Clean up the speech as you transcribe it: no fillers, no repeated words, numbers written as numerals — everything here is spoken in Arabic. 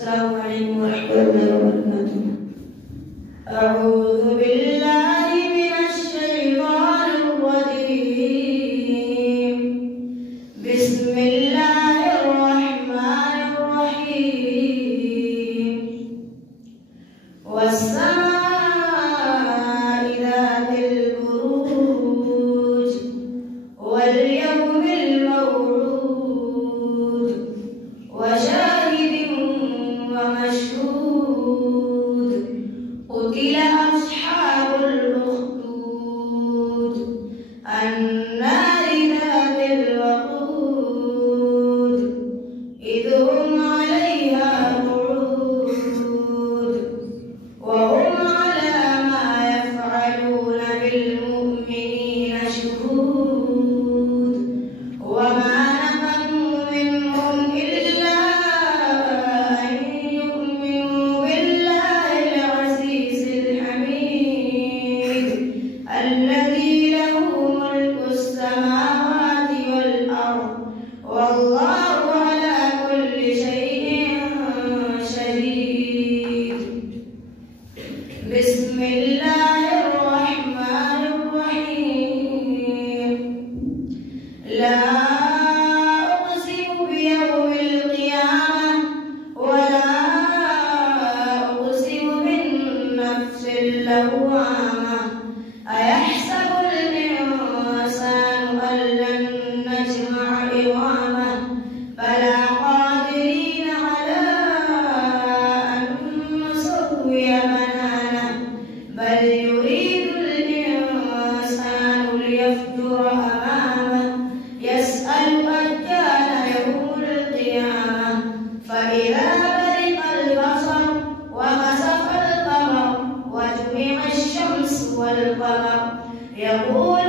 السلام عليكم ورحمة الله وبركاته. أعوذ بالله من الشيطان الرجيم. بسم الله الرحمن الرحيم. والسماء ذات البروج واليوم الموعود وشاهد ومشهود. قتل أصحاب الأخدود النار ذات الوقود إذ هم عليها قعود وهم على ما يفعلون بالمؤمنين شهود. وما نقموا منهم إلا أن يؤمنوا بالله العزيز الحميد الذي له ملك السماوات والأرض والله على كل شيء شهيد. بسم الله الرحمن الرحيم. لا أقسم بيوم القيامة ولا أقسم بالنفس اللوامة. أيحسب الإنسان أن لن نجمع عظامه بلى قادرين على أن نسوي بنانه بل يريد الإنسان ليفجر أمامه يسأل أيان يوم القيامة. فإذا برق البصر وخسف القمر وجمع الشمس والقمر يقول